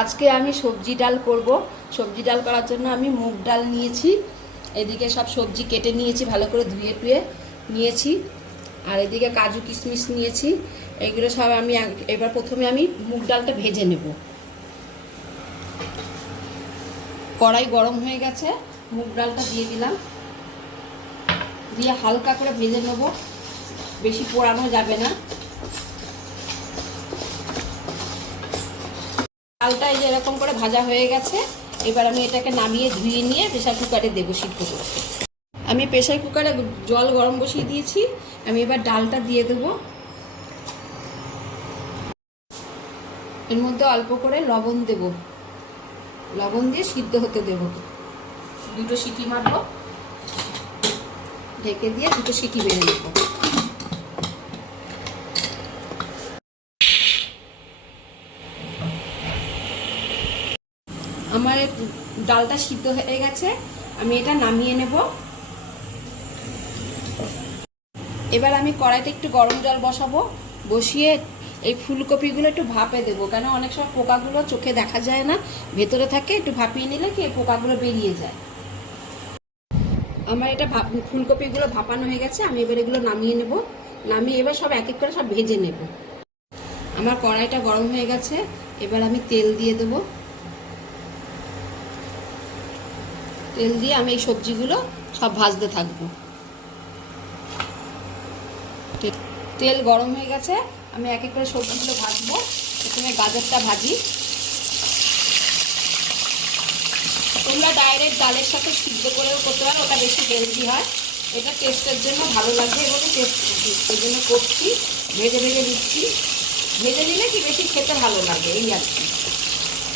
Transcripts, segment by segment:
আজকে আমি সবজি ডাল করব। সবজি ডাল করার জন্য আমি মুগ ডাল নিয়েছি, এদিকে সব সবজি কেটে নিয়েছি, ভালো করে ধুয়ে টুয়ে নিয়েছি, আর এদিকে কাজু কিশমিশ নিয়েছি। এগুলো সব আমি এবার প্রথমে আমি মুগ ডালটা ভেজে নেব। কড়াই গরম হয়ে গেছে, মুগ ডালটা দিয়ে দিলাম, দিয়ে হালকা করে ভেজে নেব, বেশি পোড়ানো যাবে না। ডালটা এই যে এরকম করে ভাজা হয়ে গেছে, এবার আমি এটাকে নামিয়ে ধুয়ে নিয়ে প্রেসার কুকারে দেবো সিদ্ধ করতে। আমি প্রেসার কুকারে জল গরম বসিয়ে দিয়েছি, আমি এবার ডালটা দিয়ে দেবো। এর মধ্যে অল্প করে লবণ দেব, লবণ দিয়ে সিদ্ধ হতে দেব। দুটো সিটি মারবো, ঢেকে দিয়ে দুটো সিটি বেড়ে নেব। আমার ডালটা সিদ্ধ হয়ে গেছে, আমি এটা নামিয়ে নেব। এবার আমি কড়াইতে একটু গরম জল বসাবো, বসিয়ে এই ফুলকপিগুলো একটু ভাপে দেবো, কেন অনেক সময় পোকাগুলো চোখে দেখা যায় না, ভেতরে থাকে, একটু ভাপিয়ে নিলে কি পোকাগুলো বেরিয়ে যায়। আমার এটা ফুলকপিগুলো ভাপানো হয়ে গেছে, আমি এবার এগুলো নামিয়ে নেব। নামিয়ে এবার সব এক এক করে সব ভেজে নেব। আমার কড়াইটা গরম হয়ে গেছে, এবার আমি তেল দিয়ে দেবো। তেল দিয়ে আমি এই সবজিগুলো সব ভাজতে থাকবো। তেল গরম হয়ে গেছে, আমি এক এক করে সবজিগুলো ভাজবো। প্রথমে গাজরটা ভাজি। তোমরা ডাইরেক্ট ডালের সাথে সিদ্ধ করেও করতে পারো, ওটা বেশি হেলদি হয়, এটা টেস্টের জন্য ভালো লাগবে এবং টেস্ট এই জন্য করছি। ভেজে ভেজে দিচ্ছি, ভেজে নিলে কি বেশি খেতে ভালো লাগে এই আর কি।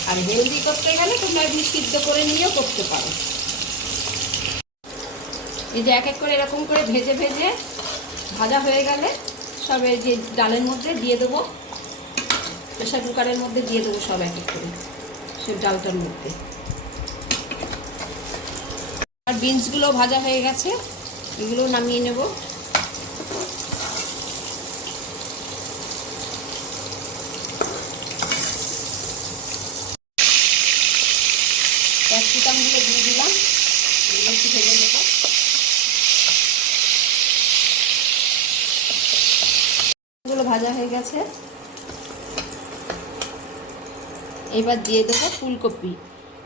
আর হেলদি করতে গেলে তোমরা এমনি সিদ্ধ করে নিয়েও করতে পারো। এই যে এক এক করে এরকম করে ভেজে ভেজে ভাজা হয়ে গেলে সব এই যে ডালের মধ্যে দিয়ে দেবো, প্রেসার কুকারের মধ্যে দিয়ে দেবো সব এক এক করে সব ডালটার মধ্যে। আর বিনসগুলো ভাজা হয়ে গেছে, এগুলো নামিয়ে নেব। ক্যাপসিকামগুলো দিয়ে দিলাম, এগুলো একটু ভেজে নেব। এগুলো ভাজা হয়ে গেছে, এবার দিয়ে দেবো ফুলকপি।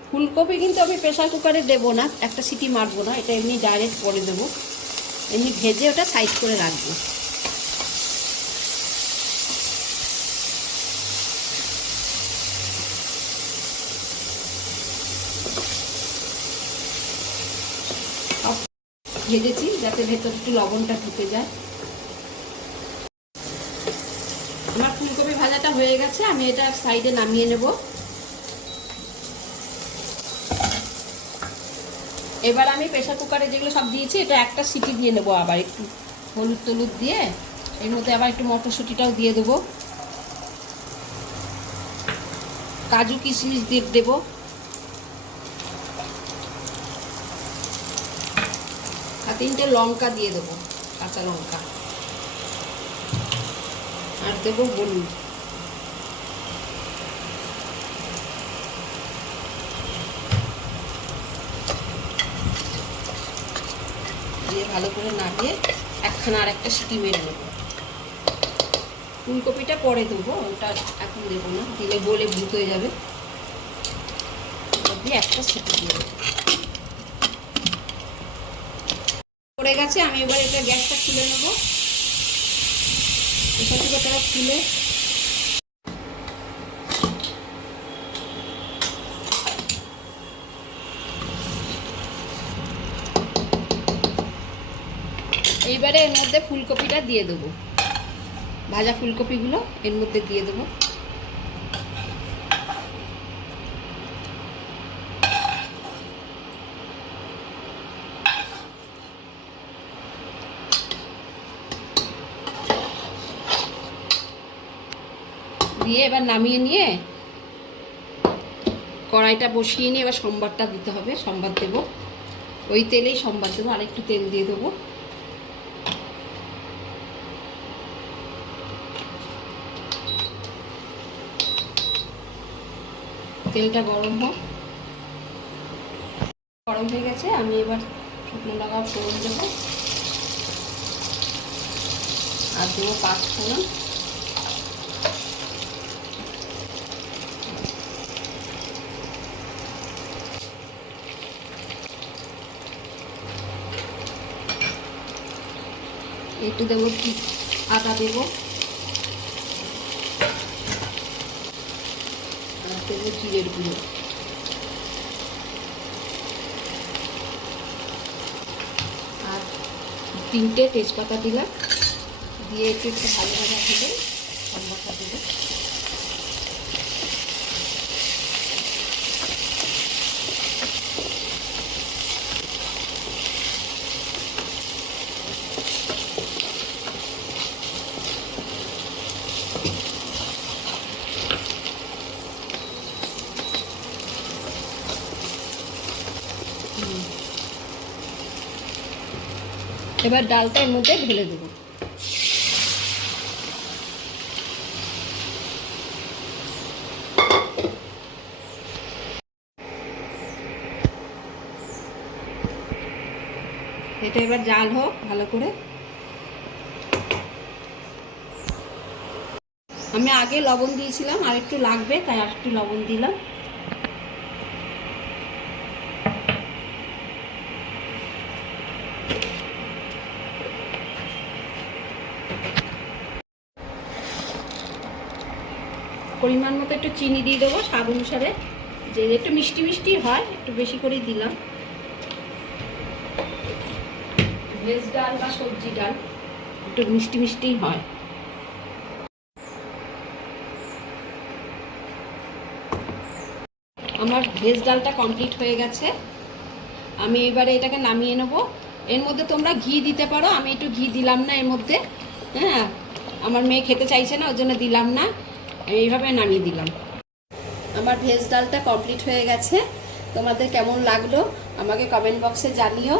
ফুলকপি কিন্তু আমি প্রেসার কুকারে দেবো না, একটা সিটি মারবো না, এটা এমনি ডাইরেক্ট করে দেবো, এমনি ভেজে ওটা সাইড করে রাখবো। ভেজেছি যাতে ভেতর একটু লবণটা ঢুকে যায়। আমার ফুলকপি ভাজাটা হয়ে গেছে, আমি এটা সাইডে নামিয়ে নেব। এবার আমি প্রেসার কুকারে যেগুলো সব দিয়েছি এটা একটা সিটি দিয়ে নেবো, আবার একটু হলুদ টলুদ দিয়ে এর মধ্যে আবার একটু মটরশুঁটিটাও দিয়ে দেবো, কাজু কিশমিশ দিয়ে দেবো, আর 3টে লঙ্কা দিয়ে দেবো, কাঁচা লঙ্কা, আর দেবো হলুদ। দিয়ে ভালো করে নাড়িয়ে একখানা আর একটা সিটি মেরে নেবো। ফুলকপিটা পরে দেবো, ওটা এখন দেবো না, দিলে বলে ভূত হয়ে যাবে। দিয়ে একটা সিটি দিয়ে দেবো। পড়ে গেছে, আমি এবার এটা গ্যাসটা খুলে নেবো। প্রেসার কুকারটা খুলে এইবারে এর মধ্যে ফুলকপিটা দিয়ে দেবো, ভাজা ফুলকপিগুলো এর মধ্যে দিয়ে দেবো। দিয়ে এবার নামিয়ে নিয়ে কড়াইটা বসিয়ে নিয়ে এবার সম্বারটা দিতে হবে, সম্বাদ দেবো, ওই তেলেই সম্বাদ দেবো, আর একটু তেল দিয়ে দেবো। তেলটা গরম হোক। গরম হয়ে গেছে, আমি এবার শুকনো লঙ্কা ফোড়ন দেবো আর দেবো 5 ফোড়ন। একটু দেবো আদা দেবো আর দেবো জিরের গুঁড়ো। আর 3টে তেজপাতা দিলাম, দিয়ে একটু ভালো ভাজা ভেজে লঙ্কা দেবো। এবার ডালটা এর মধ্যে ঢেলে দেবো। এটা এবার জাল হোক ভালো করে। আমি আগে লবণ দিয়েছিলাম, আর একটু লাগবে তাই আর একটু লবণ দিলাম। পরিমাণ মতো একটু চিনি দিয়ে দেবো স্বাদ অনুসারে, যে একটু মিষ্টি মিষ্টি হয় একটু বেশি করেই দিলাম। ভেজ ডাল বা সবজি ডাল একটু মিষ্টি মিষ্টিই হয়। আমার ভেজ ডালটা কমপ্লিট হয়ে গেছে, আমি এবারে এটাকে নামিয়ে নেব। এর মধ্যে তোমরা ঘি দিতে পারো, আমি একটু ঘি দিলাম না এর মধ্যে। হ্যাঁ, আমার মেয়ে খেতে চাইছে না, ওর জন্য দিলাম না, এইভাবে নামিয়ে দিলাম। আমার ভেজ ডালটা কমপ্লিট হয়ে গেছে। তোমাদের কেমন লাগলো আমাকে কমেন্ট বক্সে জানিও।